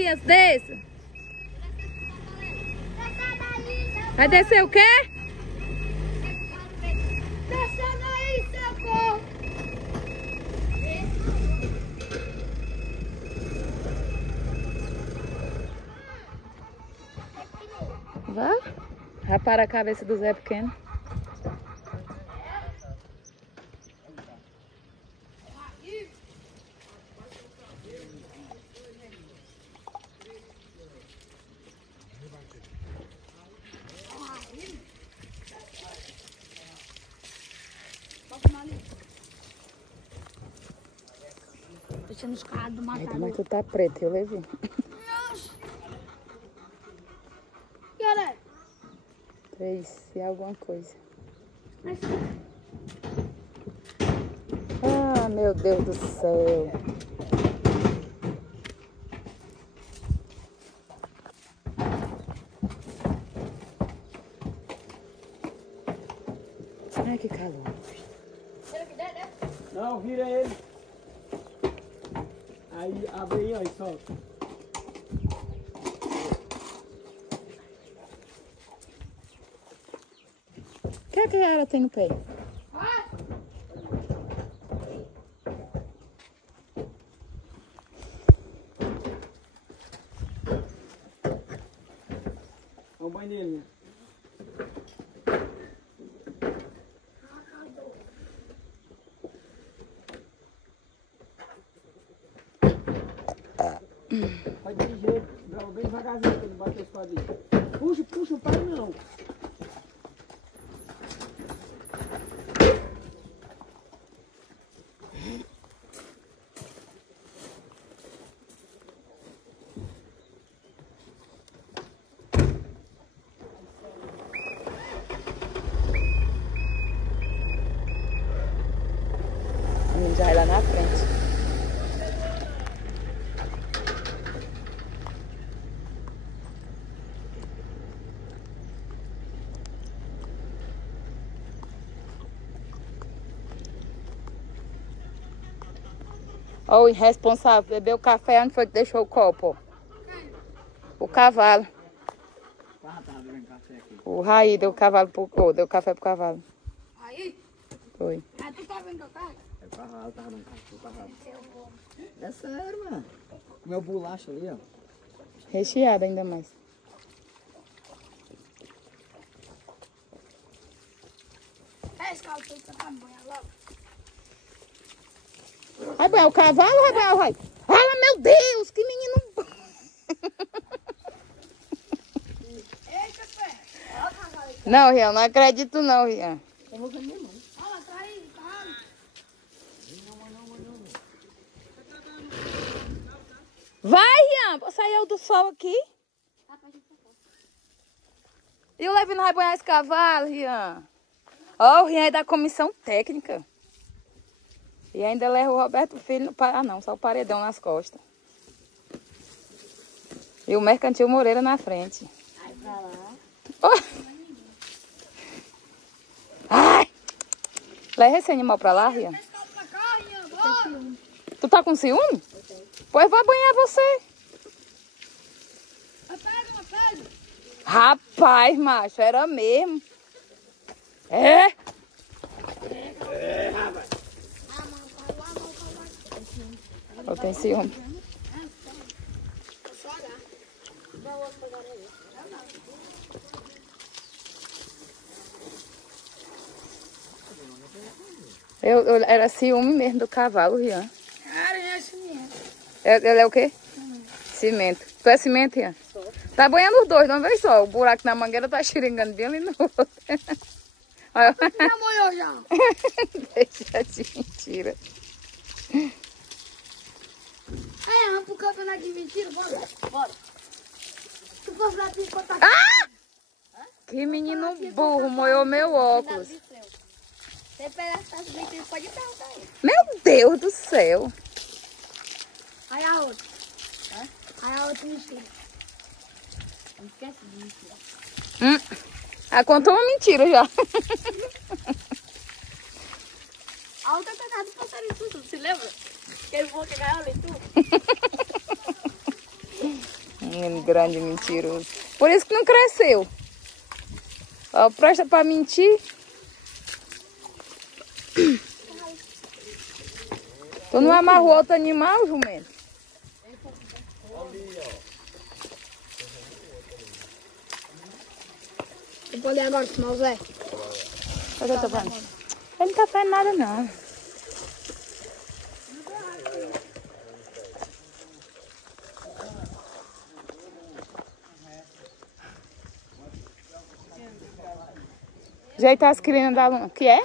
Rian, desça. Vai descer o quê? Descendo aí, socorro! Vai para a cabeça do Zé pequeno. Deixando os carros do Mas matador. tu tá preto, eu levei. Galera, 3, se alguma coisa. Ah, meu Deus do céu. Ai, que calor. Não, vira ele. Aí abre aí, ó, e solta. O que é que ela tem no pé? Dá um banho nele, né? Pode dirigir, bem devagarzinho pra ele bater os quadrinhos. Puxa, puxa, não para não. Já vai lá na frente. Ó, o irresponsável, bebeu café, onde foi que deixou o copo? O cavalo. O Raí deu deu café pro cavalo. aí, Foi. tu tá vendo que eu tava? É o cavalo, tava dando café, o cavalo. É sério, mano. Meu bolacha ali, ó. Recheado ainda mais. Esse carro tem que tá banho logo. Vai banhar o cavalo ou vai banhar o Raí? Fala, meu Deus, que menino bom. Eita, pé. Olha o cavalo aí. Não, Rian, não acredito não, Rian. Eu vou ver minha mão. Olha, tá aí, tá. Vai, Rian, saiu do sol aqui. E o Levi não vai banhar esse cavalo, Rian. Ó, o Rian é da comissão técnica. E ainda leva o Roberto Filho no... Ah, não, só o paredão nas costas. E o Mercantil Moreira na frente. Vai pra lá. Oh. Ai! Leva esse animal pra lá, Rian. Esse carro pra cá, Rian, bora. Tu tá com ciúme? Pois vai banhar você. Pega, pega. Rapaz, macho, era mesmo. É? É, rapaz. Eu tenho ciúme. Eu era ciúme mesmo do cavalo, Rian. Cara, é assim mesmo. Ele é o quê? Cimento. Tu é cimento, Rian? Tá banhando os dois, de uma vez só. O buraco na mangueira tá xeringando bem ali no outro. Olha. Já molhou já. Deixa de mentira. É, vamos pro campeonato de mentira, bora. Bora. Tu for pra ti, botar aqui. Ah! Que menino burro, molhou meu óculos. Você pegar essas mentiras, pode perguntar aí. Meu Deus do céu. Aí a outra. Aí a outra mentira. Não esquece de mentira. Ah, contou uma mentira já. A outra pegada do passarinho tudo, se lembra? Que ele falou que ganhou ali tudo. Menino grande mentiroso. Por isso que não cresceu. Ó, presta pra mentir. Tu não amarrou outro animal, jumento? Eu vou ler agora com o meu Zé. Olha o que eu tô falando. Ele não tá fazendo nada, não. Ajeitar as crianças da Luna. O que é?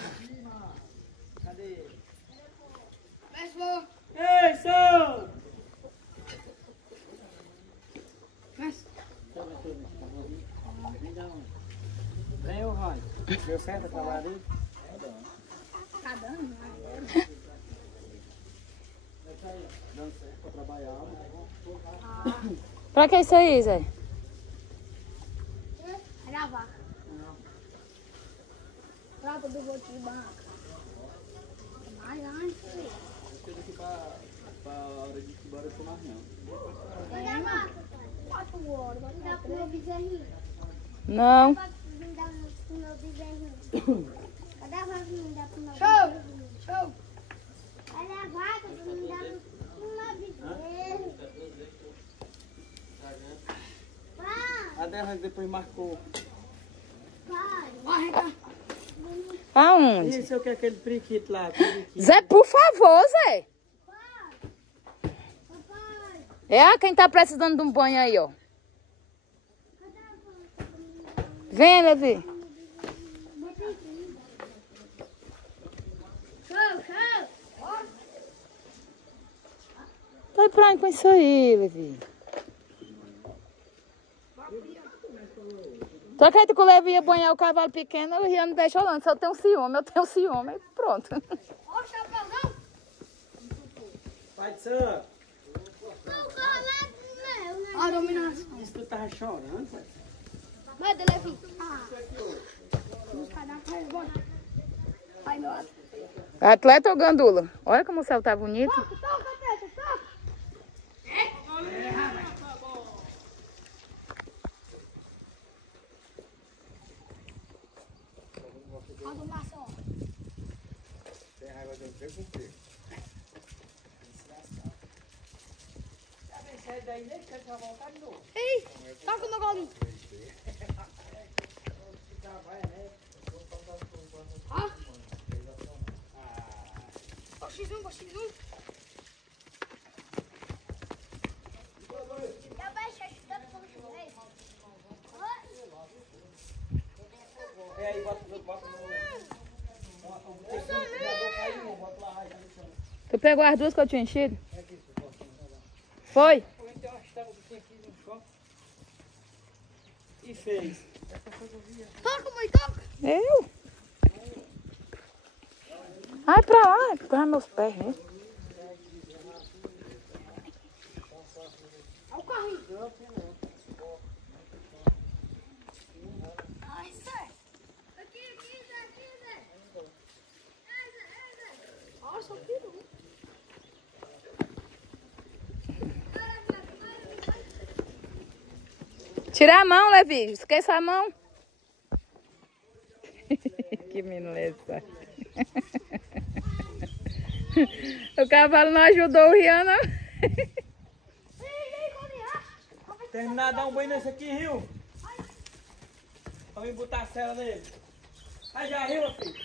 Ei, sou! Vem, ô Rony. Deu certo a trabalhar ali? Tá dando, Dando certo pra trabalhar. Pra que isso aí, Zé? Era a vaca. Prata do bote de barraca. Mas antes, filho. Chega aqui pra hora de ir embora, eu tomar não. Cadê a vaca? 4 horas. Dá pro meu bezerrinho. Não. Dá pro meu bezerrinho. Cadê a vaca que não dá pro meu bezerrinho? Show! Cadê a vaca que não dá pro meu bezerro? A Derra depois marcou. Vai, vai. Aonde? Isso é o que é aquele periquito lá. Periquito. Zé, por favor, Zé. Papai, É quem tá precisando de um banho aí, ó. Vem, Levi. show, show. Vai pra onde com isso aí, Levi? Tu acredita que o Levi ia banhar o cavalo pequeno, o Rian não deixa rolando. Se eu tenho ciúme, eu tenho ciúme. Aí pronto. Ó o chapéuzão. Pai de Sam, Não, calado, meu, né? Ó, dominação. isso tu tava chorando, pai? Vai, Delevi. Vamos cada um, bora. Vai, meu lado. Atleta ou gandula? Olha como o céu tá bonito. Toca, Teta, toca. Ó, dominação. Tem raiva de um tempo inteiro. Ei, toca no golinho. Ó. Ó, X1, ó, X1. Já vai chutar com o chuveiro. É aí, bota no... Bota lá, Tu pegou as duas que eu tinha enchido? Foi? E fez. Toca, mãe, toca. Eu? Ai, pra lá, pra meus pés mesmo. Olha o carrinho. Ai, Zé. Aqui, Zé. Olha, só pirou. Tira a mão, Levi. Esqueça a mão. Que beleza. O cavalo não ajudou o Rian, não. Terminar de dar um banho nesse aqui, Rio. Pra mim botar a cela nele. Aí já, Rio, filho.